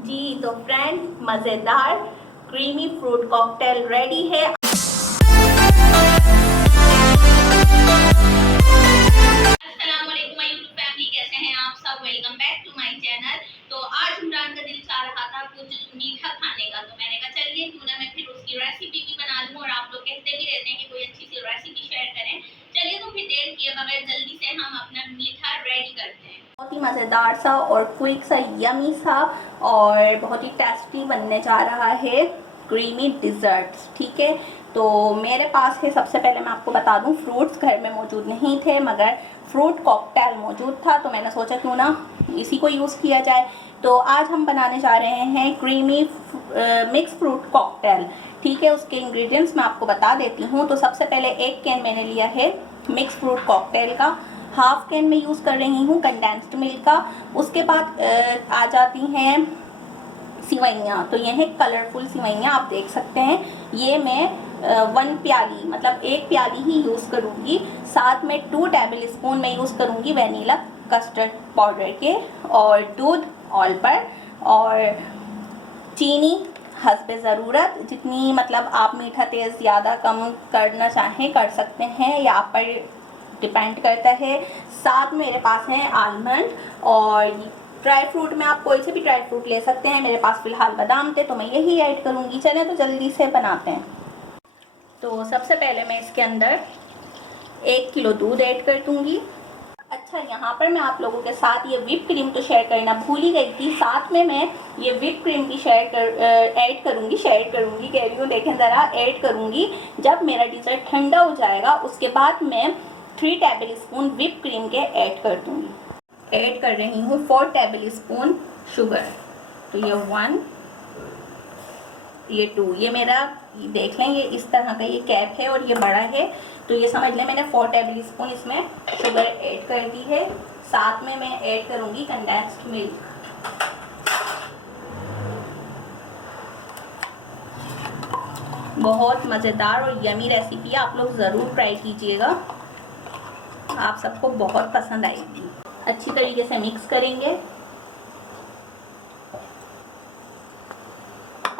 जी तो फ्रेंड, मज़ेदार creamy fruit cocktail ready है। अस्सलामुअलैकुम माय यूट्यूब फैमिली, कैसे हैं आप सब। Welcome back to my channel. तो आज इमरान का दिल चाह रहा था कुछ मीठा खाने का, तो मैंने कहा चलिए क्यों ना मैं फिर उसकी रेसिपी भी बना लूँ। और आप लोग कहते भी रहते हैं कि कोई अच्छी सी रेसिपी शेयर करें। चलिए तो फिर देर किए बगैर जल्दी से हम अपना मीठा रेडी करते हैं। बहुत ही मज़ेदार सा और क्विक सा, यमी सा और बहुत ही टेस्टी बनने जा रहा है क्रीमी डिज़र्ट्स। ठीक है, तो मेरे पास है, सबसे पहले मैं आपको बता दूं, फ्रूट्स घर में मौजूद नहीं थे मगर फ्रूट कॉकटेल मौजूद था, तो मैंने सोचा क्यों ना इसी को यूज़ किया जाए। तो आज हम बनाने जा रहे हैं क्रीमी मिक्स फ्रूट कॉकटेल। ठीक है, उसके इंग्रेडिएंट्स मैं आपको बता देती हूँ। तो सबसे पहले एक कैन मैंने लिया है मिक्स फ्रूट कॉकटेल का, हाफ कैन में यूज़ कर रही हूँ कंडेंस्ड मिल्क का। उसके बाद आ जाती हैं सिवैयाँ। तो ये है कलरफुल सिवैयाँ, आप देख सकते हैं। ये मैं 1 प्याली, मतलब 1 प्याली ही यूज़ करूँगी। साथ में 2 टेबल स्पून मैं यूज़ करूँगी वनीला कस्टर्ड पाउडर के, और दूध ऑल पर, और चीनी हस्बे ज़रूरत, जितनी मतलब आप मीठा तेज़ ज़्यादा कम करना चाहें कर सकते हैं, या आप पर डिपेंड करता है। साथ मेरे पास है आलमंड, और ड्राई फ्रूट में आप कोई से भी ड्राई फ्रूट ले सकते हैं। मेरे पास फ़िलहाल बादाम थे तो मैं यही ऐड करूँगी। चलें तो जल्दी से बनाते हैं। तो सबसे पहले मैं इसके अंदर 1 किलो दूध ऐड कर दूँगी। अच्छा, यहाँ पर मैं आप लोगों के साथ ये व्हिप क्रीम तो शेयर करना भूल ही गई थी। साथ में मैं ये व्हिप क्रीम भी ऐड करूँगी कह रही हूँ, देखें ज़रा, ऐड करूँगी जब मेरा डिज़र्ट ठंडा हो जाएगा। उसके बाद मैं 3 टेबल स्पून व्हिप क्रीम के ऐड कर दूँगी। ऐड कर रही हूँ 4 टेबल स्पून शुगर। तो ये 1, ये 2, ये मेरा देख लें, ये इस तरह का ये कैप है और ये बड़ा है, तो ये समझ लें मैंने 4 टेबल स्पून इसमें शुगर ऐड कर दी है। साथ में मैं ऐड करूँगी कंडेंस्ड मिल्क। बहुत मज़ेदार और यमी रेसिपी है, आप लोग ज़रूर ट्राई कीजिएगा, आप सबको बहुत पसंद आएगी। अच्छी तरीके से मिक्स करेंगे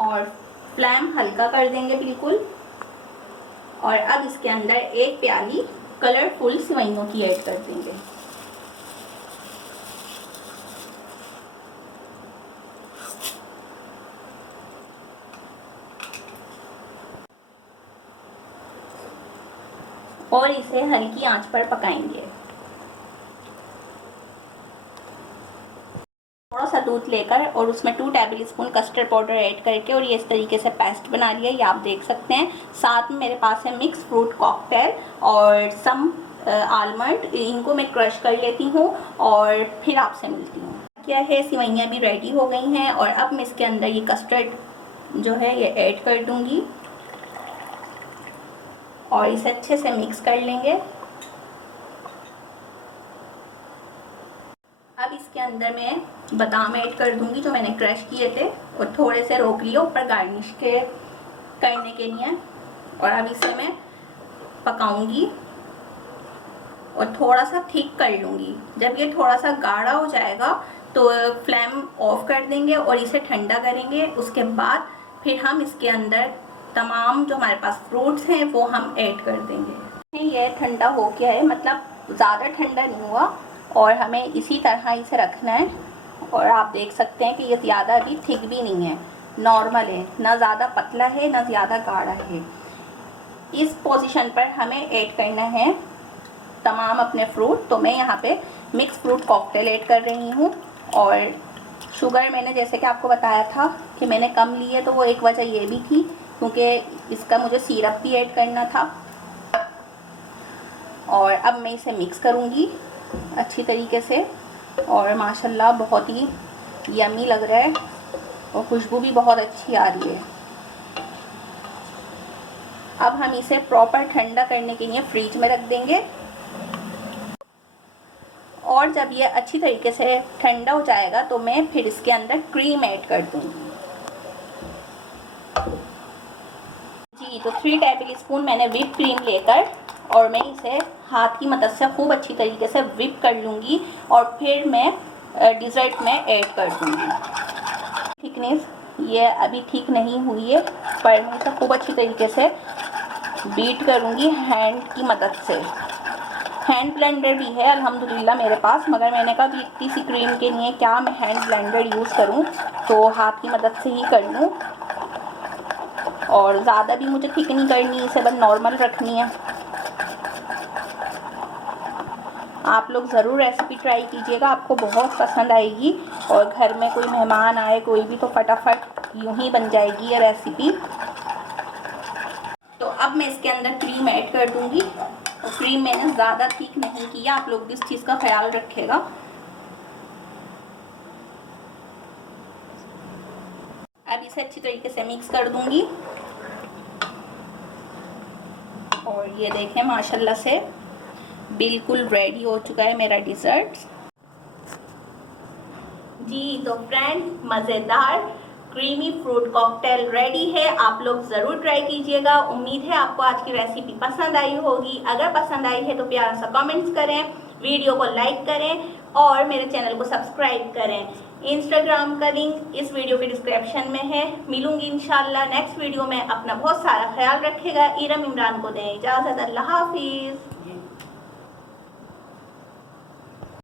और फ्लेम हल्का कर देंगे बिल्कुल। और अब इसके अंदर 1 प्याली कलरफुल सिवैयों की ऐड कर देंगे। और इसे हल्की आंच पर पकाएंगे। थोड़ा सा दूध लेकर और उसमें 2 table spoon custard powder add करके, और ये इस तरीके से पेस्ट बना लिया, ये आप देख सकते हैं। साथ में मेरे पास है मिक्स फ्रूट कॉकटेल और सम आलमंड, इनको मैं क्रश कर लेती हूँ और फिर आपसे मिलती हूँ। क्या है, सिवैयाँ भी रेडी हो गई हैं, और अब मैं इसके अंदर ये कस्टर्ड जो है ये ऐड कर दूँगी और इसे अच्छे से मिक्स कर लेंगे। अब इसके अंदर मैं बादाम ऐड कर दूंगी जो मैंने क्रश किए थे, और थोड़े से रोक लिए ऊपर गार्निश के करने के लिए। और अब इसे मैं पकाऊंगी और थोड़ा सा थिक कर लूँगी। जब ये थोड़ा सा गाढ़ा हो जाएगा तो फ्लेम ऑफ कर देंगे और इसे ठंडा करेंगे। उसके बाद फिर हम इसके अंदर तमाम जो हमारे पास फ्रूट्स हैं वो हम ऐड कर देंगे। ये ठंडा हो गया है, मतलब ज़्यादा ठंडा नहीं हुआ, और हमें इसी तरह इसे रखना है। और आप देख सकते हैं कि ये ज़्यादा अभी थिक भी नहीं है, नॉर्मल है, ना ज़्यादा पतला है ना ज़्यादा गाढ़ा है। इस पोजीशन पर हमें ऐड करना है तमाम अपने फ्रूट। तो मैं यहाँ पे मिक्स फ्रूट कॉकटेल ऐड कर रही हूँ, और शुगर मैंने जैसे कि आपको बताया था कि मैंने कम ली है, तो वो एक वजह ये भी थी क्योंकि इसका मुझे सिरप भी ऐड करना था। और अब मैं इसे मिक्स करूँगी अच्छी तरीके से, और माशाल्लाह बहुत ही यमी लग रहा है और खुशबू भी बहुत अच्छी आ रही है। अब हम इसे प्रॉपर ठंडा करने के लिए फ्रिज में रख देंगे, और जब ये अच्छी तरीके से ठंडा हो जाएगा तो मैं फिर इसके अंदर क्रीम ऐड कर दूँगी। जी, तो 3 टेबल स्पून मैंने व्हिप क्रीम लेकर, और मैं इसे हाथ की मदद से खूब अच्छी तरीके से व्हिप कर लूँगी, और फिर मैं डिज़र्ट में ऐड कर दूँगी। थिकनेस ये अभी ठीक नहीं हुई है, पर मैं इसे खूब अच्छी तरीके से बीट करूँगी हैंड की मदद से। हैंड ब्लेंडर भी है अल्हम्दुलिल्लाह मेरे पास, मगर मैंने कहा भी इतनी सी क्रीम के लिए क्या मैं हैंड ब्लेंडर यूज़ करूँ, तो हाथ की मदद से ही कर लूँ। और ज़्यादा भी मुझे थिक नहीं करनी, इसे बस नॉर्मल रखनी है। आप लोग ज़रूर रेसिपी ट्राई कीजिएगा, आपको बहुत पसंद आएगी। और घर में कोई मेहमान आए कोई भी, तो फटाफट यूँ ही बन जाएगी ये रेसिपी। तो अब मैं इसके अंदर क्रीम ऐड कर दूँगी। और क्रीम मैंने ज़्यादा थिक नहीं किया, आप लोग भी इस चीज़ का ख्याल रखिएगा। अब इसे अच्छी तरीके से मिक्स कर दूँगी। और ये देखें माशाल्लाह से बिल्कुल रेडी हो चुका है मेरा डिज़र्ट। जी तो फ्रेंड, मज़ेदार क्रीमी फ्रूट कॉकटेल रेडी है। आप लोग ज़रूर ट्राई कीजिएगा। उम्मीद है आपको आज की रेसिपी पसंद आई होगी। अगर पसंद आई है तो प्यारा सा कमेंट्स करें, वीडियो को लाइक करें और मेरे चैनल को सब्सक्राइब करें। इंस्टाग्राम का लिंक इस वीडियो के डिस्क्रिप्शन में है। मिलूंगी इंशाल्लाह नेक्स्ट वीडियो में। अपना बहुत सारा ख्याल रखेगा। इरम इमरान को दें इजाज़त। अल्लाह हाफिज़।